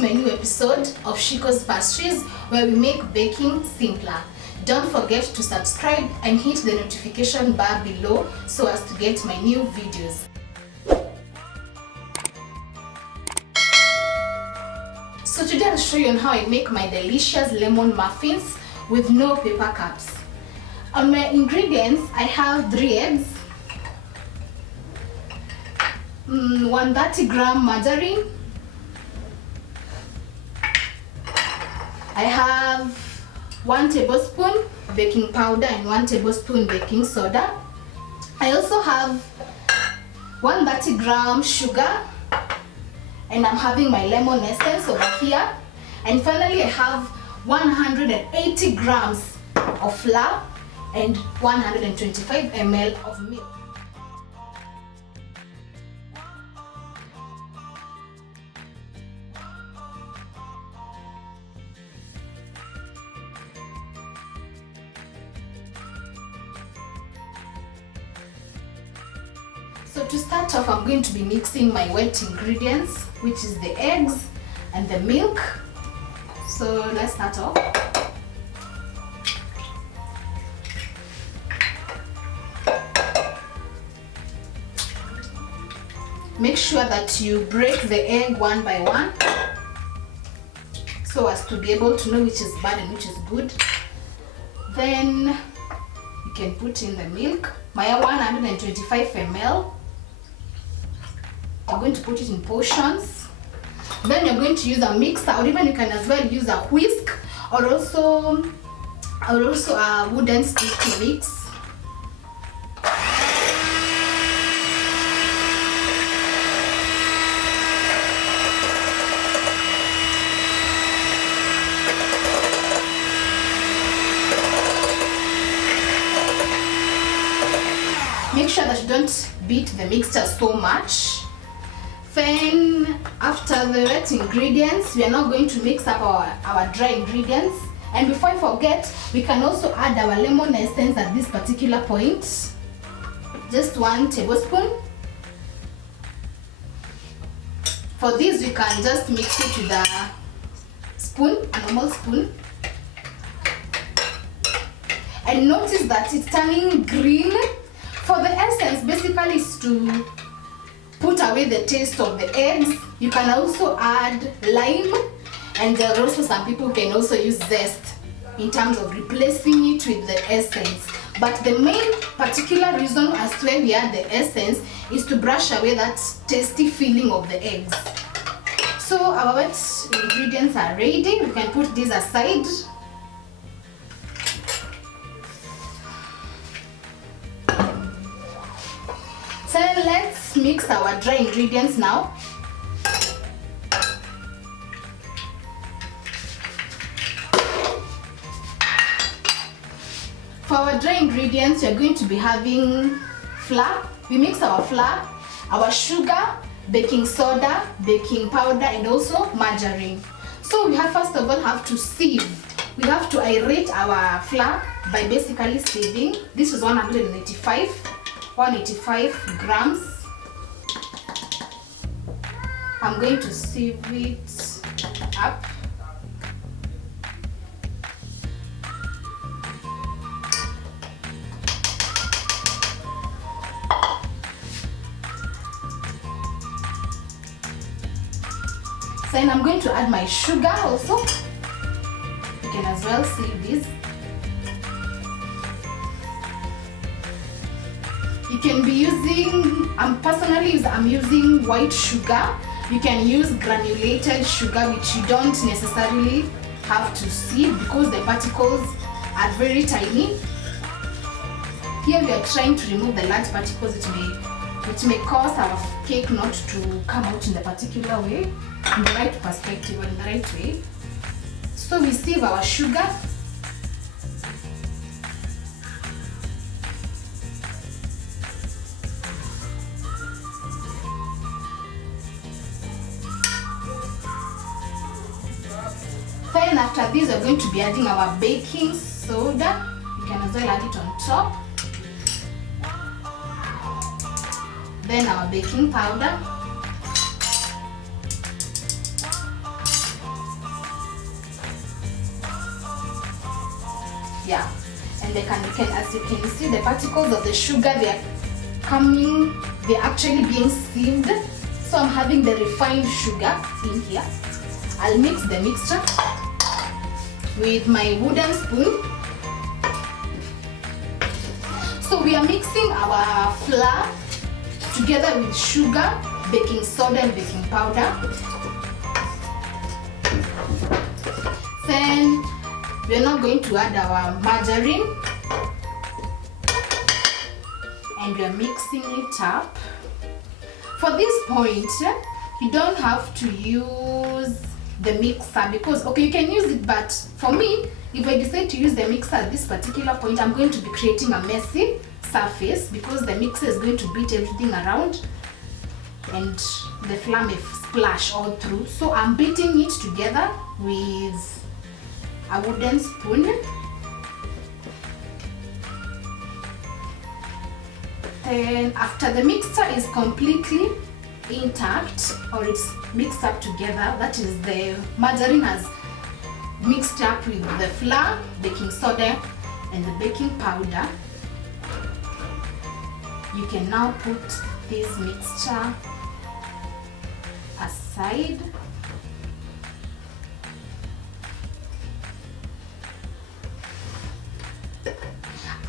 to my new episode of Shiko's Pastries, where we make baking simpler. Don't forget to subscribe and hit the notification bar below so as to get my new videos. So today I'll show you on how I make my delicious lemon muffins with no paper cups. On my ingredients, I have 3 eggs, 130-gram margarine, I have 1 tablespoon baking powder and 1 tablespoon baking soda. I also have 130-gram sugar, and I'm having my lemon essence over here. And finally I have 180 grams of flour and 125 ml of milk. So to start off, I'm going to be mixing my wet ingredients, which is the eggs and the milk. So let's start off. Make sure that you break the egg one by one so as to be able to know which is bad and which is good. Then you can put in the milk, my 125 ml. I'm going to put it in portions. Then you're going to use a mixer, or even you can as well use a whisk, or also a wooden stick to mix. Make sure that you don't beat the mixture so much. Then after the wet ingredients, we are now going to mix up our dry ingredients. And before I forget, we can also add our lemon essence at this particular point. Just 1 tablespoon. For this, you can just mix it with a spoon, a normal spoon. And notice that it's turning green. For the essence, basically is to put away the taste of the eggs. You can also add lime, and there are also some people who can also use zest in terms of replacing it with the essence. But the main particular reason as to why we add the essence is to brush away that tasty feeling of the eggs. So our wet ingredients are ready. We can put these aside. So let's mix our dry ingredients now. For our dry ingredients, we're going to be having flour. We mix our flour, our sugar, baking soda, baking powder, and also margarine. So we have first of all have to sieve. We have to aerate our flour by basically sieving. This is 185 grams. I'm going to sieve it up. Then I'm going to add my sugar also. You can as well sieve this. You can be using, I'm using white sugar. You can use granulated sugar, which you don't necessarily have to sieve because the particles are very tiny. Here we are trying to remove the large particles, which may cause our cake not to come out in the particular way, in the right perspective or in the right way. So we sieve our sugar. Then after this, we're going to be adding our baking soda. You can as well add it on top. Then our baking powder. Yeah, and you can, as you can see, the particles of the sugar, they're actually being sieved. So I'm having the refined sugar in here. I'll mix the mixture with my wooden spoon. So we are mixing our flour together with sugar, baking soda and baking powder. Then we're now going to add our margarine and we're mixing it up. For this point, you don't have to use the mixer because, okay, you can use it, but for me, if I decide to use the mixer at this particular point, I'm going to be creating a messy surface because the mixer is going to beat everything around and the flour may splash all through. So I'm beating it together with a wooden spoon. Then after the mixture is completely intact, or it's mixed up together, that is, the margarine has mixed up with the flour, baking soda and the baking powder, you can now put this mixture aside.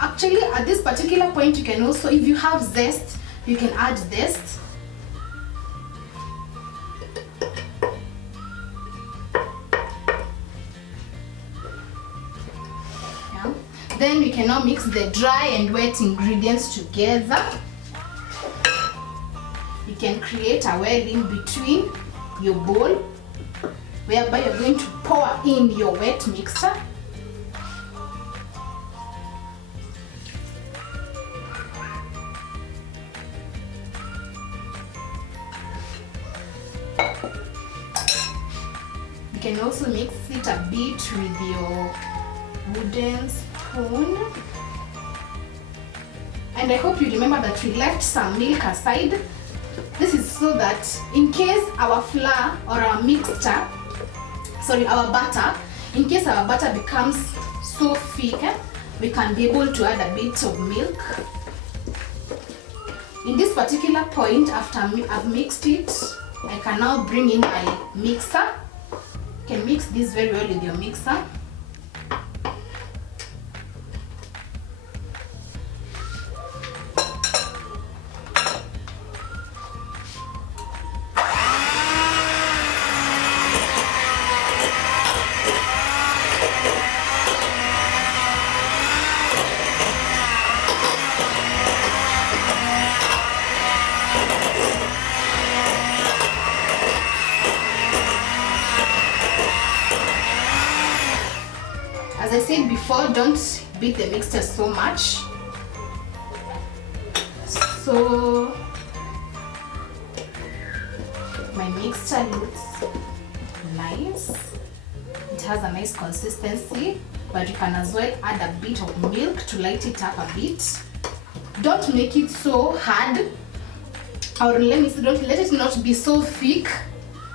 Actually, at this particular point, you can also, if you have zest, you can add zest. Yeah. Then we can now mix the dry and wet ingredients together. You can create a well in between your bowl, whereby you're going to pour in your wet mixture. You can also mix it a bit with your wooden spoon. And I hope you remember that we left some milk aside. This is so that in case our flour or our mixture, our butter, in case our butter becomes so thick, we can be able to add a bit of milk. In this particular point, after I've mixed it, I can now bring in my mixer. You can mix this very well with your mixer. As I said before, don't beat the mixture so much. So my mixture looks nice. It has a nice consistency, but you can as well add a bit of milk to light it up a bit. Don't make it so hard, or let it not be so thick,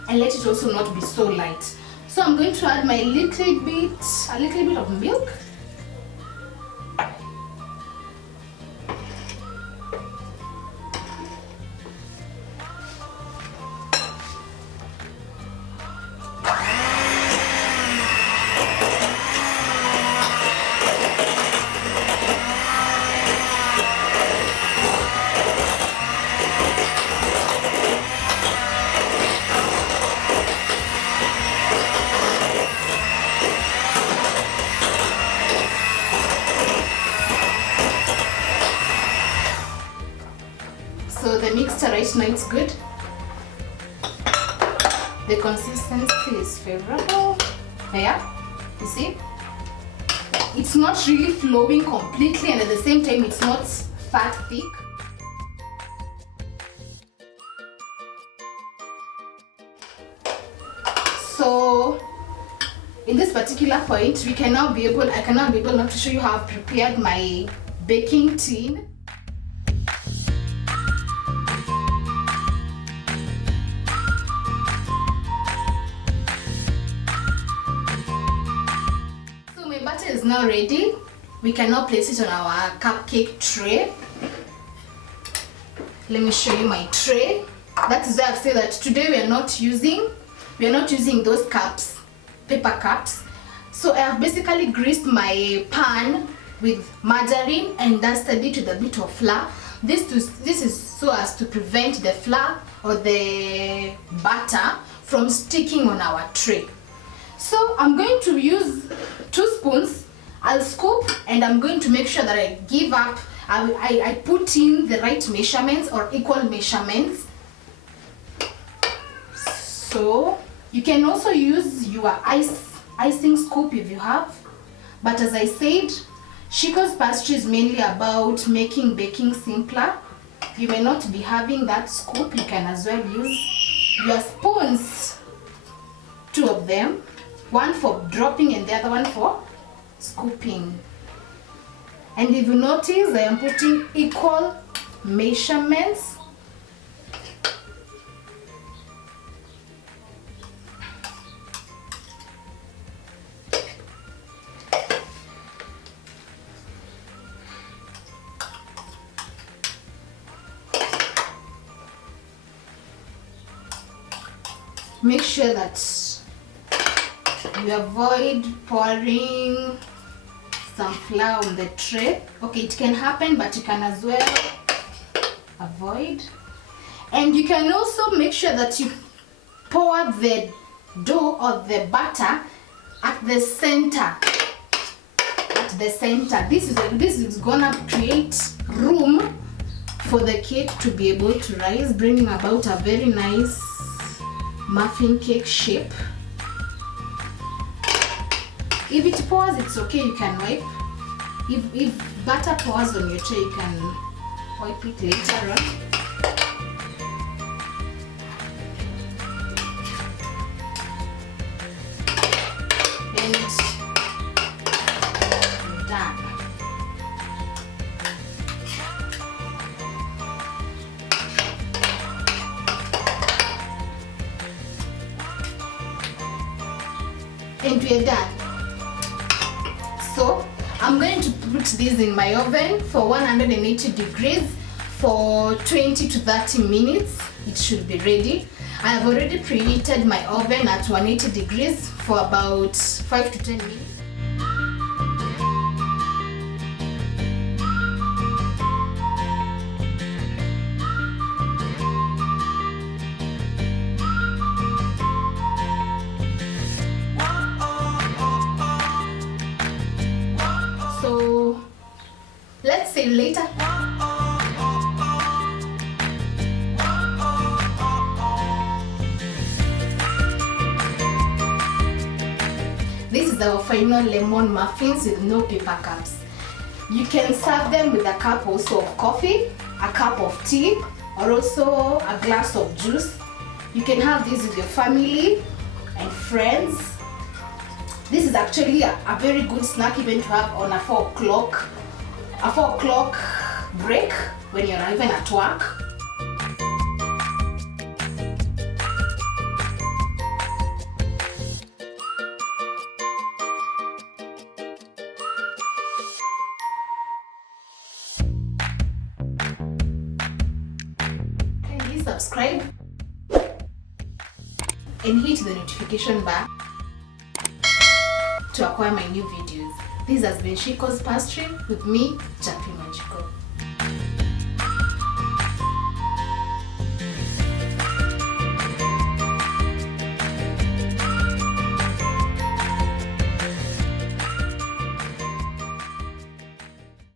and let it also not be so light. So I'm going to add a little bit of milk. So the mixture right now is good. The consistency is favorable. There, you see? It's not really flowing completely, and at the same time it's not that thick. So in this particular point, I can now be able now to show you how I've prepared my baking tin. So my butter is now ready. We can now place it on our cupcake tray. Let me show you my tray. That is why I've said that today we are not using those cups, paper cups. So I have basically greased my pan with margarine and dusted it with a bit of flour. This is so as to prevent the flour or the butter from sticking on our tray. So I'm going to use 2 spoons. I'll scoop and I'm going to make sure that I give up. I put in the right measurements or equal measurements. So you can also use your icing scoop if you have. But as I said, Shiko's pastry is mainly about making baking simpler. You may not be having that scoop. You can as well use your spoons, 2 of them, one for dropping and the other one for scooping. And if you notice, I am putting equal measurements. Make sure that you avoid pouring some flour on the tray. Okay, it can happen, but you can as well avoid. And you can also make sure that you pour the dough or the butter at the center. This is gonna create room for the cake to be able to rise, bringing about a very nice muffin cake shape. If it pours, it's okay, you can wipe. If butter pours on your tray, you can wipe it later on. And done. And we're done. So I'm going to put this in my oven for 180 degrees for 20 to 30 minutes. It should be ready. I have already preheated my oven at 180 degrees for about 5 to 10 minutes. So let's say later. This is our final lemon muffins with no paper cups. You can serve them with a cup also of coffee, a cup of tea, or also a glass of juice. You can have this with your family and friends. This is actually a very good snack even to have on a 4 o'clock break when you're even at work. Kindly subscribe and hit the notification bell to acquire my new videos. This has been Shiko's Pastry with me, Chapi Magico.